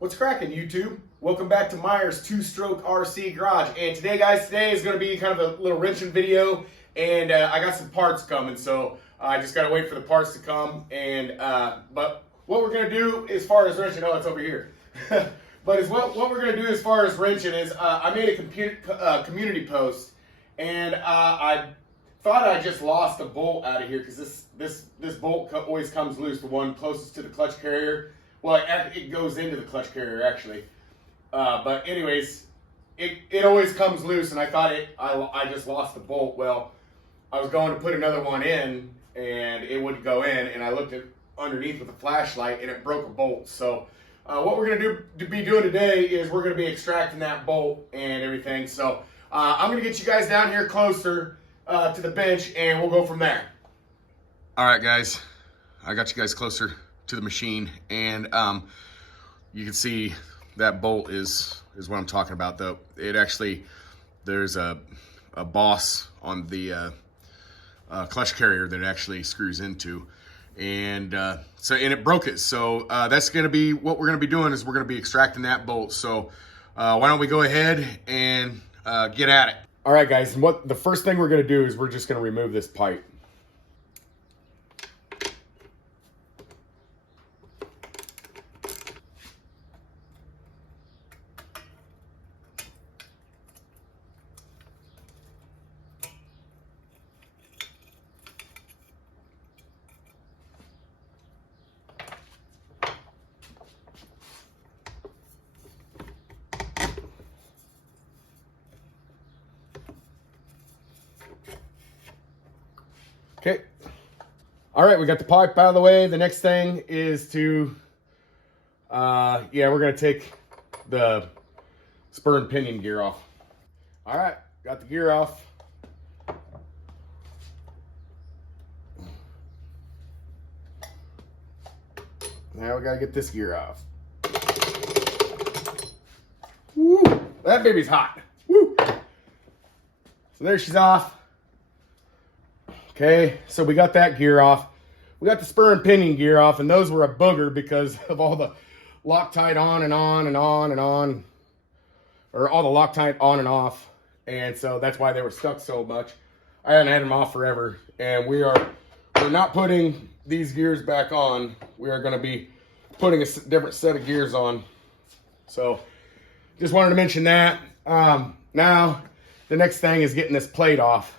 What's cracking, YouTube? Welcome back to Myers Two-Stroke RC Garage. And today, guys, today is going to be kind of a little wrenching video. And I got some parts coming, so I just got to wait for the parts to come. And but what we're going to do as far as wrenching, oh, it's over here. But what we're going to do as far as wrenching is I made a community post, and I thought I just lost a bolt out of here because this bolt always comes loose, the one closest to the clutch carrier. Well, it goes into the clutch carrier actually, but anyways, it always comes loose, and I thought I just lost the bolt. Well, I was going to put another one in, and it wouldn't go in, and I looked at underneath with a flashlight, and it broke a bolt. So what we're gonna be doing today is we're gonna be extracting that bolt and everything. So I'm gonna get you guys down here closer to the bench, and we'll go from there. All right, guys, I got you guys closer to the machine, and you can see that bolt is what I'm talking about. Though it actually, there's a boss on the clutch carrier that it actually screws into, and it broke it. So that's going to be what we're going to be doing, is we're going to be extracting that bolt. So why don't we go ahead and get at it? All right, guys, and the first thing we're going to do is we're just going to remove this pipe. Okay. All right, we got the pipe out of the way. The next thing is to, we're going to take the spur and pinion gear off. All right, got the gear off. Now we got to get this gear off. Woo, that baby's hot. Woo. So there she's off. Okay, so we got that gear off. We got the spur and pinion gear off, and those were a booger because of all the Loctite on and on and on and on, or all the Loctite on and off, and so that's why they were stuck so much. I hadn't had them off forever, and we're not putting these gears back on. We are going to be putting a different set of gears on. So just wanted to mention that. Now the next thing is getting this plate off.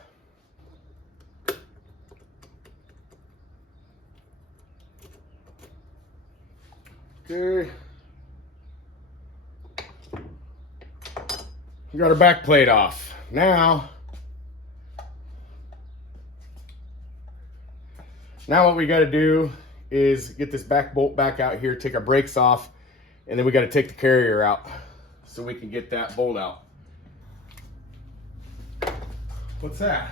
Okay. We got our back plate off. Now what we got to do is get this back bolt back out here, take our brakes off, and then we got to take the carrier out so we can get that bolt out. What's that?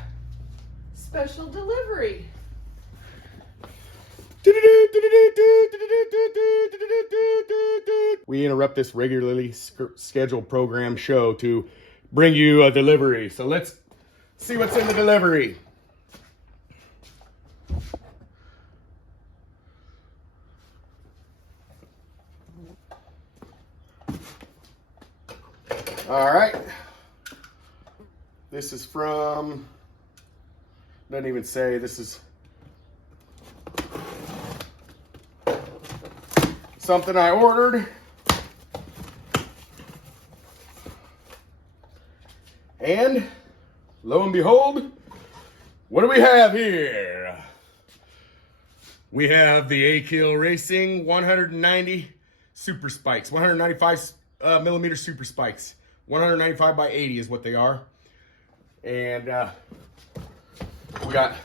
Special delivery. We interrupt this regularly scheduled program show to bring you a delivery. So let's see what's in the delivery. All right. This is from, doesn't even say, this is something I ordered. And lo and behold, what do we have here? We have the Akill Racing 190 Super Spikes, 195 millimeter Super Spikes. 195 by 80 is what they are. And we got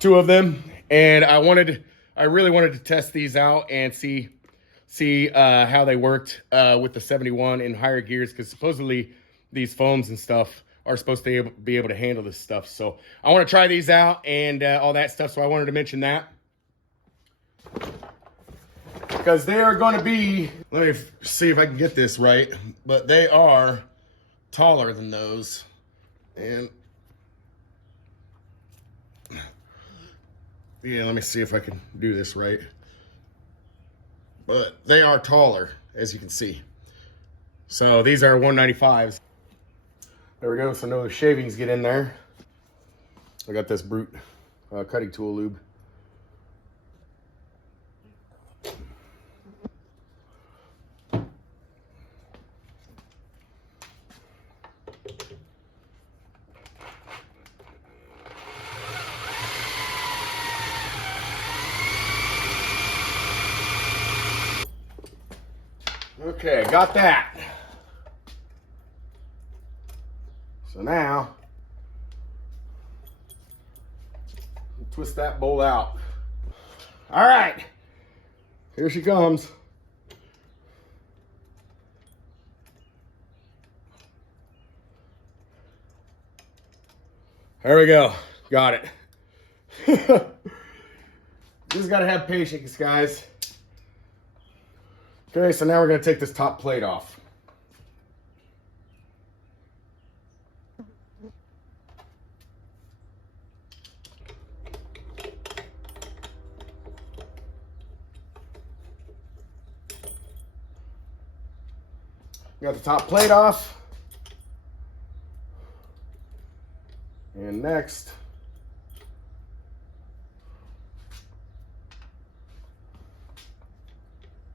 two of them. And I really wanted to test these out and see how they worked with the 71 in higher gears, because supposedly these foams and stuff are supposed to be able to handle this stuff. So I want to try these out and all that stuff. So I wanted to mention that, because they are going to be, let me see if I can get this right, but they are taller than those. And yeah, let me see if I can do this right. but they are taller, as you can see. So these are 195s. There we go, so no shavings get in there. I got this Brute cutting tool lube. Okay, got that. So now, twist that bolt out. All right, here she comes. There we go, got it. Just gotta have patience, guys. Okay, so now we're gonna take this top plate off. Got the top plate off. And next,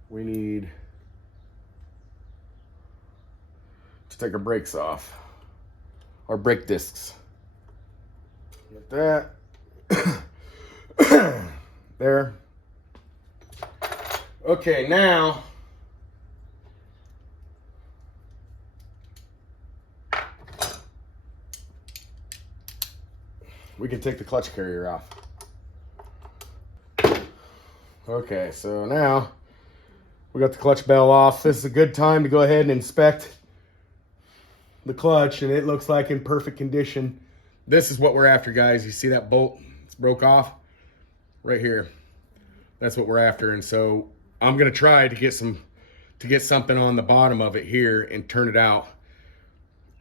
we need to take our brakes off, our brake discs. Get that. There. Okay, now we can take the clutch carrier off. Okay, so now we got the clutch bell off. This is a good time to go ahead and inspect the clutch, and it looks like in perfect condition. This is what we're after, guys. You see that bolt? It's broke off right here. That's what we're after. And so I'm gonna try to get something on the bottom of it here and turn it out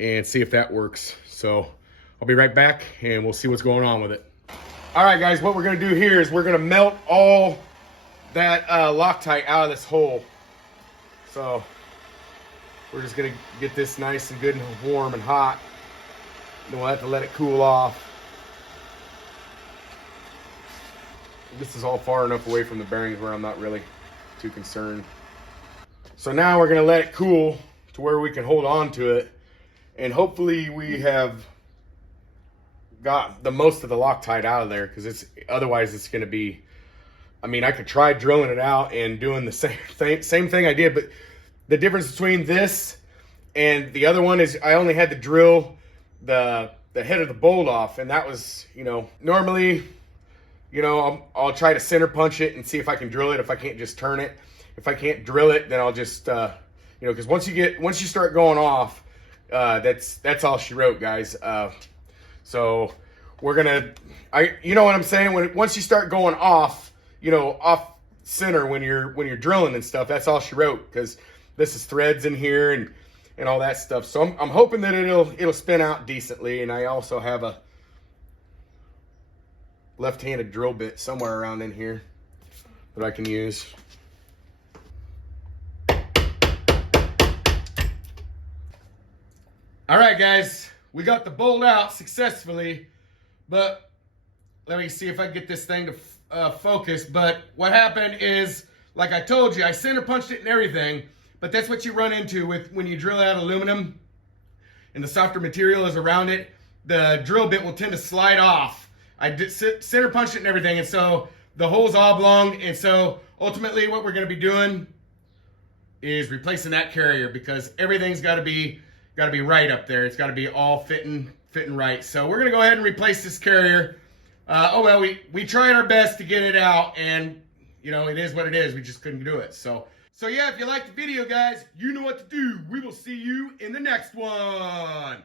and see if that works. So I'll be right back and we'll see what's going on with it. All right, guys, what we're gonna do here is we're gonna melt all that Loctite out of this hole. So we're just gonna get this nice and good and warm and hot. Then we'll have to let it cool off. This is all far enough away from the bearings where I'm not really too concerned. So now we're gonna let it cool to where we can hold on to it, and hopefully we have got the most of the Loctite out of there, because otherwise it's gonna be, I mean, I could try drilling it out and doing the same thing I did, but the difference between this and the other one is I only had to drill the head of the bolt off, and that was, you know, normally, you know, I'll try to center punch it and see if I can drill it, if I can't just turn it. If I can't drill it, then I'll just, you know, because once you start going off, that's all she wrote, guys. So we're gonna, you know what I'm saying? Once you start going off, you know, off center when you're drilling and stuff, that's all she wrote, because this is threads in here and all that stuff. So I'm hoping that it'll spin out decently, and I also have a left-handed drill bit somewhere around in here that I can use. All right, guys, we got the bolt out successfully, but let me see if I can get this thing to focus. But what happened is, like I told you, I center punched it and everything, but that's what you run into when you drill out aluminum and the softer material is around it. The drill bit will tend to slide off. I did center punched it and everything, and so the hole's oblong, and so ultimately what we're going to be doing is replacing that carrier, because everything's got to be right up there. It's got to be all fitting right. So we're going to go ahead and replace this carrier. Oh well, we tried our best to get it out, and you know, it is what it is. We just couldn't do it. So yeah, if you liked the video, guys, you know what to do. We will see you in the next one.